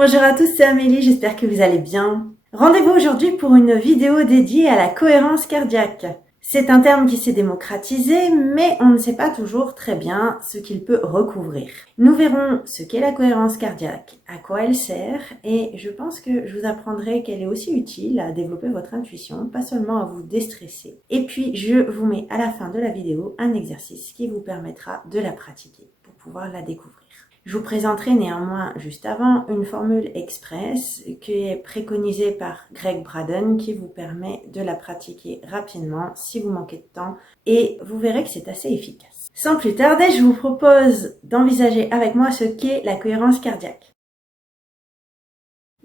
Bonjour à tous, c'est Amélie, j'espère que vous allez bien. Rendez-vous aujourd'hui pour une vidéo dédiée à la cohérence cardiaque. C'est un terme qui s'est démocratisé, mais on ne sait pas toujours très bien ce qu'il peut recouvrir. Nous verrons ce qu'est la cohérence cardiaque, à quoi elle sert, et je pense que je vous apprendrai qu'elle est aussi utile à développer votre intuition, pas seulement à vous déstresser. Et puis, je vous mets à la fin de la vidéo un exercice qui vous permettra de la pratiquer pour pouvoir la découvrir. Je vous présenterai néanmoins juste avant une formule express qui est préconisée par Greg Braden qui vous permet de la pratiquer rapidement si vous manquez de temps et vous verrez que c'est assez efficace. Sans plus tarder, je vous propose d'envisager avec moi ce qu'est la cohérence cardiaque.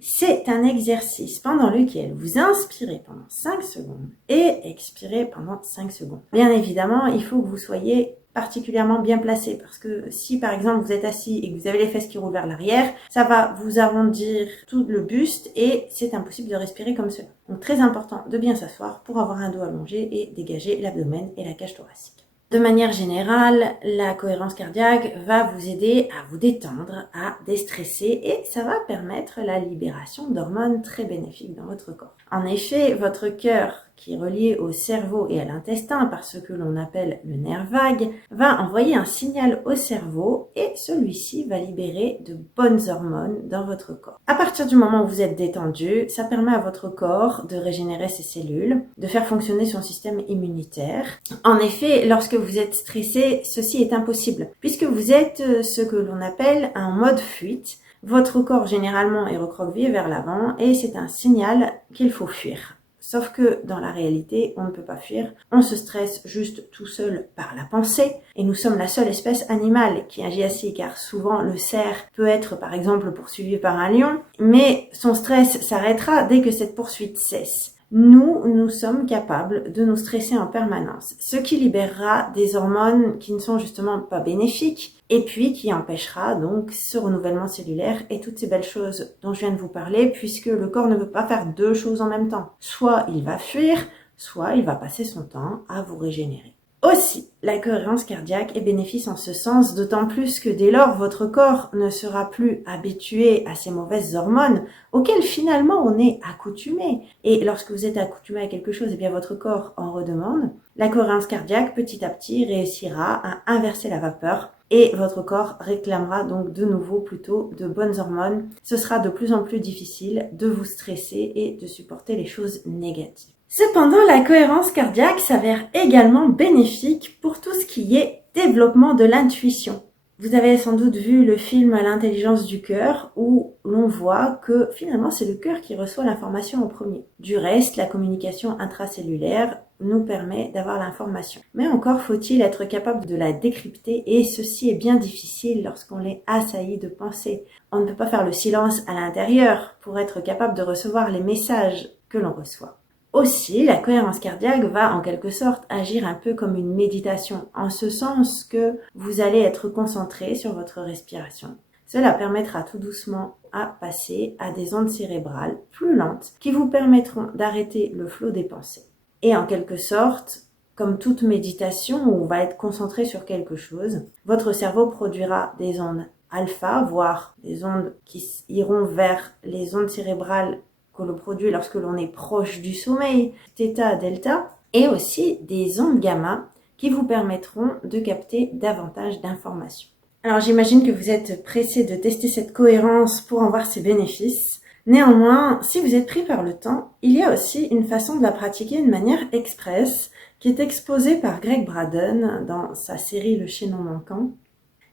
C'est un exercice pendant lequel vous inspirez pendant 5 secondes et expirez pendant 5 secondes. Bien évidemment, il faut que vous soyez particulièrement bien placé parce que si par exemple vous êtes assis et que vous avez les fesses qui roulent vers l'arrière, ça va vous arrondir tout le buste et c'est impossible de respirer comme cela. Donc très important de bien s'asseoir pour avoir un dos allongé et dégager l'abdomen et la cage thoracique. De manière générale, la cohérence cardiaque va vous aider à vous détendre, à déstresser et ça va permettre la libération d'hormones très bénéfiques dans votre corps. En effet, votre cœur, qui est relié au cerveau et à l'intestin par ce que l'on appelle le nerf vague, va envoyer un signal au cerveau et celui-ci va libérer de bonnes hormones dans votre corps. À partir du moment où vous êtes détendu, ça permet à votre corps de régénérer ses cellules, de faire fonctionner son système immunitaire. En effet, lorsque vous êtes stressé, ceci est impossible puisque vous êtes ce que l'on appelle un mode fuite. Votre corps généralement est recroquevillé vers l'avant et c'est un signal qu'il faut fuir. Sauf que dans la réalité, on ne peut pas fuir. On se stresse juste tout seul par la pensée. Et nous sommes la seule espèce animale qui agit ainsi, car souvent le cerf peut être par exemple poursuivi par un lion, mais son stress s'arrêtera dès que cette poursuite cesse. Nous sommes capables de nous stresser en permanence, ce qui libérera des hormones qui ne sont justement pas bénéfiques et puis qui empêchera donc ce renouvellement cellulaire et toutes ces belles choses dont je viens de vous parler puisque le corps ne peut pas faire deux choses en même temps. Soit il va fuir, soit il va passer son temps à vous régénérer. Aussi, la cohérence cardiaque est bénéfique en ce sens, d'autant plus que dès lors, votre corps ne sera plus habitué à ces mauvaises hormones auxquelles finalement on est accoutumé. Et lorsque vous êtes accoutumé à quelque chose, et bien votre corps en redemande. La cohérence cardiaque, petit à petit, réussira à inverser la vapeur et votre corps réclamera donc de nouveau plutôt de bonnes hormones. Ce sera de plus en plus difficile de vous stresser et de supporter les choses négatives. Cependant, la cohérence cardiaque s'avère également bénéfique pour tout ce qui est développement de l'intuition. Vous avez sans doute vu le film L'intelligence du cœur où l'on voit que finalement c'est le cœur qui reçoit l'information en premier. Du reste, la communication intracellulaire nous permet d'avoir l'information. Mais encore faut-il être capable de la décrypter et ceci est bien difficile lorsqu'on est assailli de pensées. On ne peut pas faire le silence à l'intérieur pour être capable de recevoir les messages que l'on reçoit. Aussi, la cohérence cardiaque va en quelque sorte agir un peu comme une méditation, en ce sens que vous allez être concentré sur votre respiration. Cela permettra tout doucement à passer à des ondes cérébrales plus lentes qui vous permettront d'arrêter le flot des pensées. Et en quelque sorte, comme toute méditation où on va être concentré sur quelque chose, votre cerveau produira des ondes alpha, voire des ondes qui iront vers les ondes cérébrales que l'on produit lorsque l'on est proche du sommeil, θ, delta, et aussi des ondes gamma qui vous permettront de capter davantage d'informations. Alors j'imagine que vous êtes pressé de tester cette cohérence pour en voir ses bénéfices. Néanmoins, si vous êtes pris par le temps, il y a aussi une façon de la pratiquer de manière express qui est exposée par Greg Braden dans sa série Le chaînon manquant.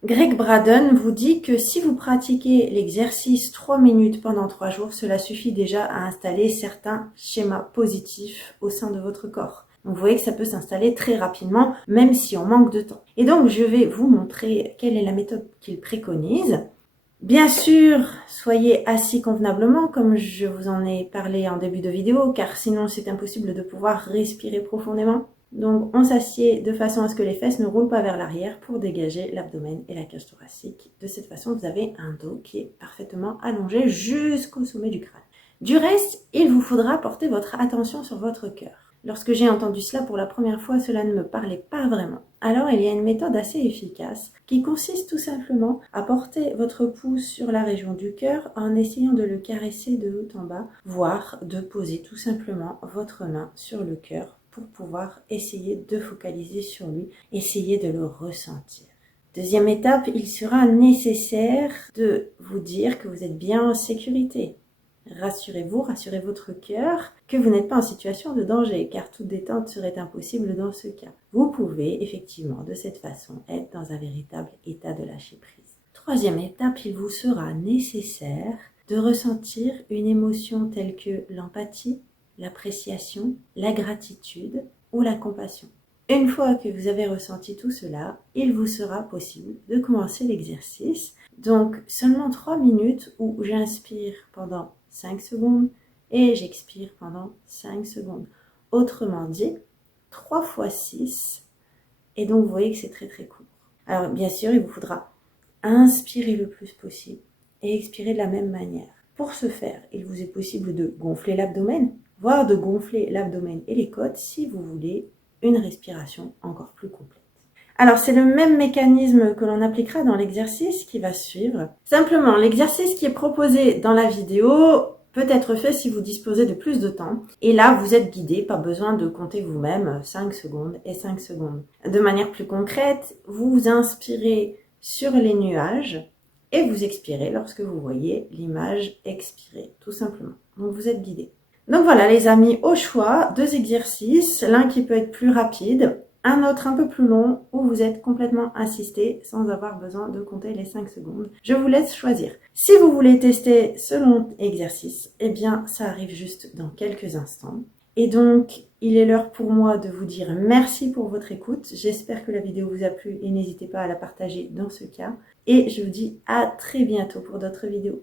Greg Braden vous dit que si vous pratiquez l'exercice 3 minutes pendant 3 jours, cela suffit déjà à installer certains schémas positifs au sein de votre corps. Donc vous voyez que ça peut s'installer très rapidement, même si on manque de temps. Et donc je vais vous montrer quelle est la méthode qu'il préconise. Bien sûr, soyez assis convenablement, comme je vous en ai parlé en début de vidéo, car sinon c'est impossible de pouvoir respirer profondément. Donc on s'assied de façon à ce que les fesses ne roulent pas vers l'arrière pour dégager l'abdomen et la cage thoracique. De cette façon, vous avez un dos qui est parfaitement allongé jusqu'au sommet du crâne. Du reste, il vous faudra porter votre attention sur votre cœur. Lorsque j'ai entendu cela pour la première fois, cela ne me parlait pas vraiment. Alors il y a une méthode assez efficace qui consiste tout simplement à porter votre pouce sur la région du cœur en essayant de le caresser de haut en bas, voire de poser tout simplement votre main sur le cœur pour pouvoir essayer de focaliser sur lui, essayer de le ressentir. Deuxième étape, il sera nécessaire de vous dire que vous êtes bien en sécurité. Rassurez-vous, rassurez votre cœur que vous n'êtes pas en situation de danger, car toute détente serait impossible dans ce cas. Vous pouvez effectivement de cette façon être dans un véritable état de lâcher prise. Troisième étape, il vous sera nécessaire de ressentir une émotion telle que l'empathie, l'appréciation, la gratitude ou la compassion. Une fois que vous avez ressenti tout cela, il vous sera possible de commencer l'exercice. Donc seulement 3 minutes où j'inspire pendant 5 secondes et j'expire pendant 5 secondes. Autrement dit, 3 fois 6. Et donc vous voyez que c'est très très court. Alors bien sûr, il vous faudra inspirer le plus possible et expirer de la même manière. Pour ce faire, il vous est possible de gonfler l'abdomen, voire de gonfler l'abdomen et les côtes si vous voulez une respiration encore plus complète. Alors c'est le même mécanisme que l'on appliquera dans l'exercice qui va suivre. Simplement, l'exercice qui est proposé dans la vidéo peut être fait si vous disposez de plus de temps. Et là, vous êtes guidé, pas besoin de compter vous-même 5 secondes et 5 secondes. De manière plus concrète, vous inspirez sur les nuages et vous expirez lorsque vous voyez l'image expirer, tout simplement. Donc vous êtes guidé. Donc voilà les amis, au choix, 2 exercices, l'un qui peut être plus rapide, un autre un peu plus long où vous êtes complètement assisté sans avoir besoin de compter les 5 secondes. Je vous laisse choisir. Si vous voulez tester ce long exercice, eh bien ça arrive juste dans quelques instants. Et donc, il est l'heure pour moi de vous dire merci pour votre écoute. J'espère que la vidéo vous a plu et n'hésitez pas à la partager dans ce cas. Et je vous dis à très bientôt pour d'autres vidéos.